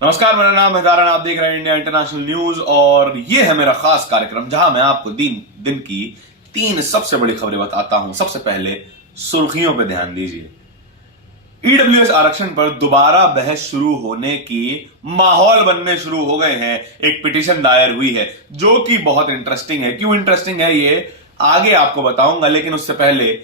नमस्कार, मेरा नाम है कारण, आप देख रहे हैं इंडिया इंटरनेशनल न्यूज और ये है मेरा खास कार्यक्रम जहां मैं आपको दिन दिन की 3 सबसे बड़ी खबरें बताता हूं। सबसे पहले सुर्खियों पे ध्यान दीजिए। ईडब्ल्यूएस आरक्षण पर दोबारा बहस शुरू होने की माहौल बनने शुरू हो गए हैं। एक पिटीशन दायर हुई है जो कि बहुत इंटरेस्टिंग है। क्यों इंटरेस्टिंग है ये आगे आपको बताऊंगा, लेकिन उससे पहले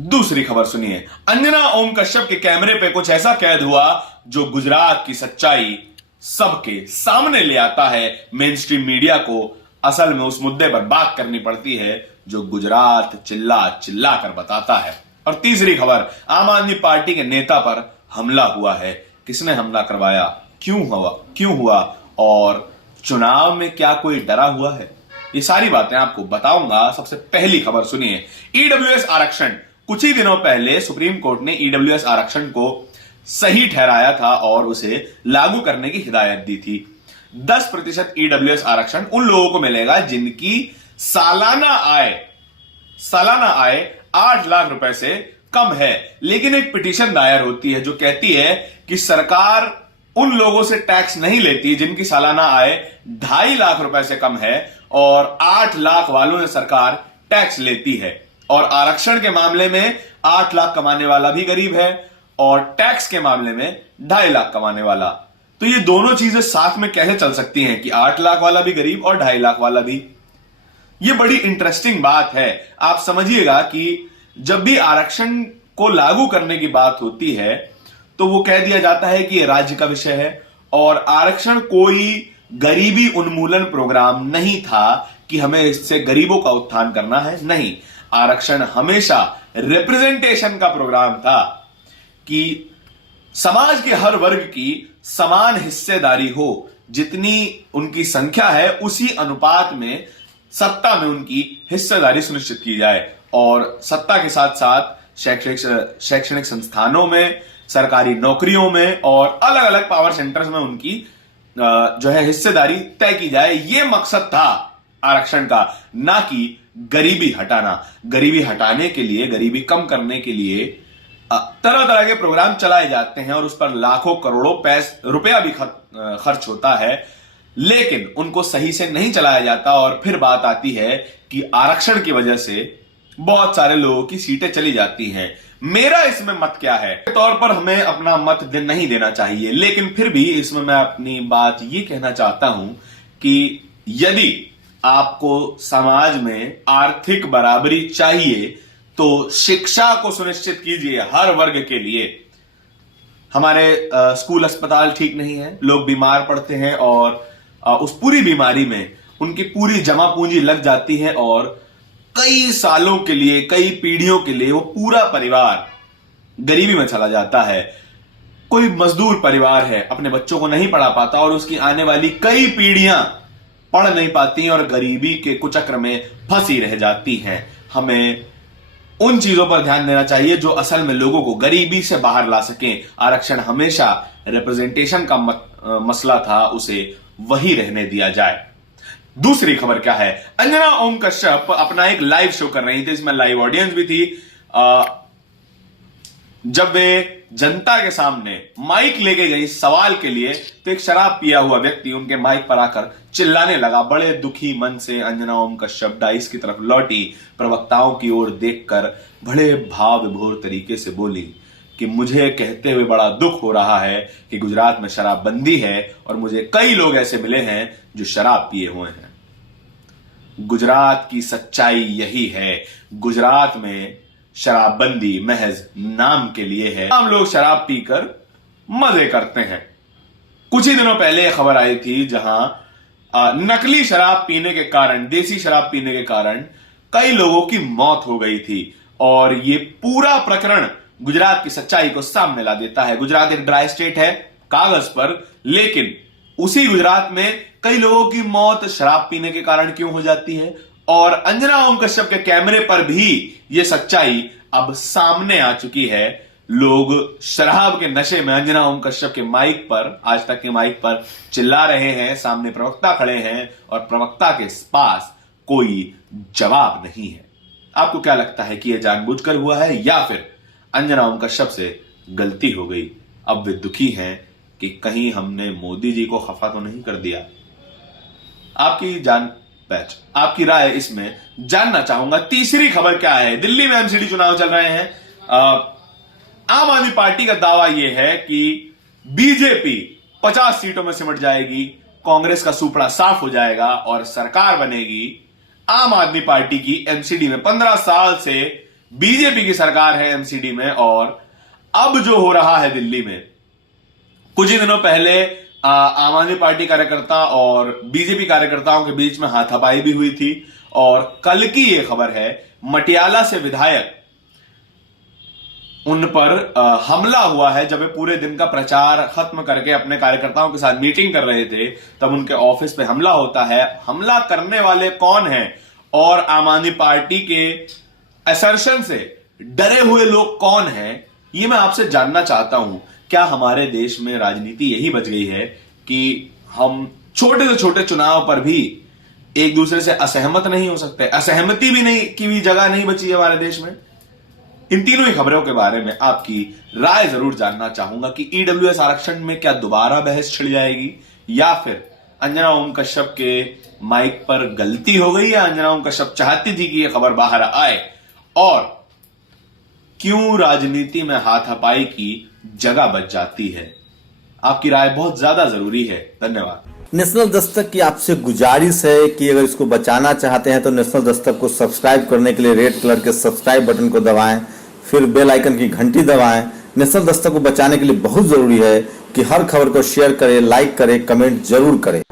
दूसरी खबर सुनिए। अंजना ओम कश्यप के कैमरे पे कुछ ऐसा कैद हुआ जो गुजरात की सच्चाई सबके सामने ले आता है। मेन स्ट्रीम मीडिया को असल में उस मुद्दे पर बात करनी पड़ती है जो गुजरात चिल्ला चिल्ला कर बताता है। और तीसरी खबर, आम आदमी पार्टी के नेता पर हमला हुआ है। किसने हमला करवाया, क्यों हुआ और चुनाव में क्या कोई डरा हुआ है, ये सारी बातें आपको बताऊंगा। सबसे पहली खबर सुनिए। ईडब्ल्यूएस आरक्षण, कुछ ही दिनों पहले सुप्रीम कोर्ट ने ईडब्ल्यूएस आरक्षण को सही ठहराया था और उसे लागू करने की हिदायत दी थी। 10% ईडब्ल्यूएस आरक्षण उन लोगों को मिलेगा जिनकी सालाना आय 8 लाख रुपए से कम है। लेकिन एक पिटीशन दायर होती है जो कहती है कि सरकार उन लोगों से टैक्स नहीं लेती जिनकी सालाना आय 2.5 लाख रुपए से कम है, और 8 लाख वालों से सरकार टैक्स लेती है। और आरक्षण के मामले में 8 लाख कमाने वाला भी गरीब है और टैक्स के मामले में 2.5 लाख कमाने वाला। तो ये दोनों चीजें साथ में कैसे चल सकती हैं कि 8 लाख वाला भी गरीब और 2.5 लाख वाला भी। ये बड़ी इंटरेस्टिंग बात है। आप समझिएगा कि जब भी आरक्षण को लागू करने की बात होती है तो वो कह दिया जाता है कि ये राज्य का विषय है और आरक्षण कोई गरीबी उन्मूलन प्रोग्राम नहीं था कि हमें इससे गरीबों का उत्थान करना है। नहीं, आरक्षण हमेशा रिप्रेजेंटेशन का प्रोग्राम था कि समाज के हर वर्ग की समान हिस्सेदारी हो। जितनी उनकी संख्या है उसी अनुपात में सत्ता में उनकी हिस्सेदारी सुनिश्चित की जाए, और सत्ता के साथ साथ शैक्षणिक संस्थानों में, सरकारी नौकरियों में और अलग अलग पावर सेंटर्स में उनकी जो है हिस्सेदारी तय की जाए। यह मकसद था आरक्षण का, ना कि गरीबी हटाना। गरीबी हटाने के लिए, गरीबी कम करने के लिए तरह तरह के प्रोग्राम चलाए जाते हैं और उस पर लाखों करोड़ों रुपया भी खर्च होता है, लेकिन उनको सही से नहीं चलाया जाता। और फिर बात आती है कि आरक्षण की वजह से बहुत सारे लोगों की सीटें चली जाती हैं। मेरा इसमें मत क्या है, तौर पर हमें अपना मत नहीं देना चाहिए, लेकिन फिर भी इसमें मैं अपनी बात ये कहना चाहता हूं कि यदि आपको समाज में आर्थिक बराबरी चाहिए तो शिक्षा को सुनिश्चित कीजिए हर वर्ग के लिए। हमारे स्कूल अस्पताल ठीक नहीं है, लोग बीमार पड़ते हैं और उस पूरी बीमारी में उनकी पूरी जमा पूंजी लग जाती है और कई सालों के लिए, कई पीढ़ियों के लिए वो पूरा परिवार गरीबी में चला जाता है। कोई मजदूर परिवार है, अपने बच्चों को नहीं पढ़ा पाता और उसकी आने वाली कई पीढ़ियां पढ़ नहीं पाती और गरीबी के कुचक्र में फंसी रह जाती हैं। हमें उन चीजों पर ध्यान देना चाहिए जो असल में लोगों को गरीबी से बाहर ला सकें। आरक्षण हमेशा रिप्रेजेंटेशन का मसला था, उसे वही रहने दिया जाए। दूसरी खबर क्या है, अंजना ओम कश्यप अपना एक लाइव शो कर रही थी, इसमें लाइव ऑडियंस भी थी। जब वे जनता के सामने माइक लेके गई सवाल के लिए तो एक शराब पिया हुआ व्यक्ति उनके माइक पर आकर चिल्लाने लगा। बड़े दुखी मन से अंजना ओम कश्यप डाइस की तरफ लौटी, प्रवक्ताओं की ओर देखकर बड़े भाव विभोर तरीके से बोली कि मुझे कहते हुए बड़ा दुख हो रहा है कि गुजरात में शराबबंदी है और मुझे कई लोग ऐसे मिले हैं जो शराब पिए हुए हैं। गुजरात की सच्चाई यही है। गुजरात में शराबबंदी महज नाम के लिए है। हम लोग शराब पीकर मजे करते हैं। कुछ ही दिनों पहले यह खबर आई थी जहां नकली शराब पीने के कारण, देसी शराब पीने के कारण कई लोगों की मौत हो गई थी। और ये पूरा प्रकरण गुजरात की सच्चाई को सामने ला देता है। गुजरात एक ड्राई स्टेट है कागज पर, लेकिन उसी गुजरात में कई लोगों की मौत शराब पीने के कारण क्यों हो जाती है। और अंजना ओम कश्यप के कैमरे पर भी यह सच्चाई अब सामने आ चुकी है। लोग शराब के नशे में अंजना ओम कश्यप के माइक पर, आज तक के माइक पर चिल्ला रहे हैं। सामने प्रवक्ता खड़े हैं और प्रवक्ता के पास कोई जवाब नहीं है। आपको क्या लगता है कि यह जानबूझकर हुआ है या फिर अंजना ओम कश्यप से गलती हो गई? अब वे दुखी हैं, कि कहीं हमने मोदी जी को खफा तो नहीं कर दिया। आपकी आपकी राय इसमें जानना चाहूंगा। तीसरी खबर क्या है? दिल्ली में एमसीडी चुनाव चल रहे हैं। आम आदमी पार्टी का दावा यह है कि बीजेपी 50 सीटों में सिमट जाएगी, कांग्रेस का सुपड़ा साफ हो जाएगा और सरकार बनेगी आम आदमी पार्टी की एमसीडी में। 15 साल से बीजेपी की सरकार है एमसीडी में, और अब जो हो रहा है दिल्ली में, कुछ ही दिनों पहले आम आदमी पार्टी कार्यकर्ता और बीजेपी कार्यकर्ताओं के बीच में हाथापाई भी हुई थी। और कल की यह खबर है, मटियाला से विधायक, उन पर हमला हुआ है। जब वे पूरे दिन का प्रचार खत्म करके अपने कार्यकर्ताओं के साथ मीटिंग कर रहे थे, तब उनके ऑफिस पे हमला होता है। हमला करने वाले कौन हैं और आम आदमी पार्टी के असर्शन से डरे हुए लोग कौन हैं, ये मैं आपसे जानना चाहता हूं। क्या हमारे देश में राजनीति यही बच गई है कि हम छोटे से छोटे चुनाव पर भी एक दूसरे से असहमत नहीं हो सकते? असहमति भी नहीं की भी जगह नहीं बची है हमारे देश में। इन तीनों ही खबरों के बारे में आपकी राय जरूर जानना चाहूंगा कि ईडब्ल्यूएस आरक्षण में क्या दोबारा बहस छिड़ जाएगी, या फिर अंजना ओम कश्यप के माइक पर गलती हो गई, या अंजना ओम कश्यप चाहती थी कि यह खबर बाहर आए, और क्यों राजनीति में हाथापाई की जगह बच जाती है? आपकी राय बहुत ज्यादा जरूरी है। धन्यवाद। नेशनल दस्तक की आपसे गुजारिश है कि अगर इसको बचाना चाहते हैं तो नेशनल दस्तक को सब्सक्राइब करने के लिए रेड कलर के सब्सक्राइब बटन को दबाएं, फिर बेल आइकन की घंटी दबाएं। नेशनल दस्तक को बचाने के लिए बहुत जरूरी है कि हर खबर को शेयर करें, लाइक करें, कमेंट जरूर करें।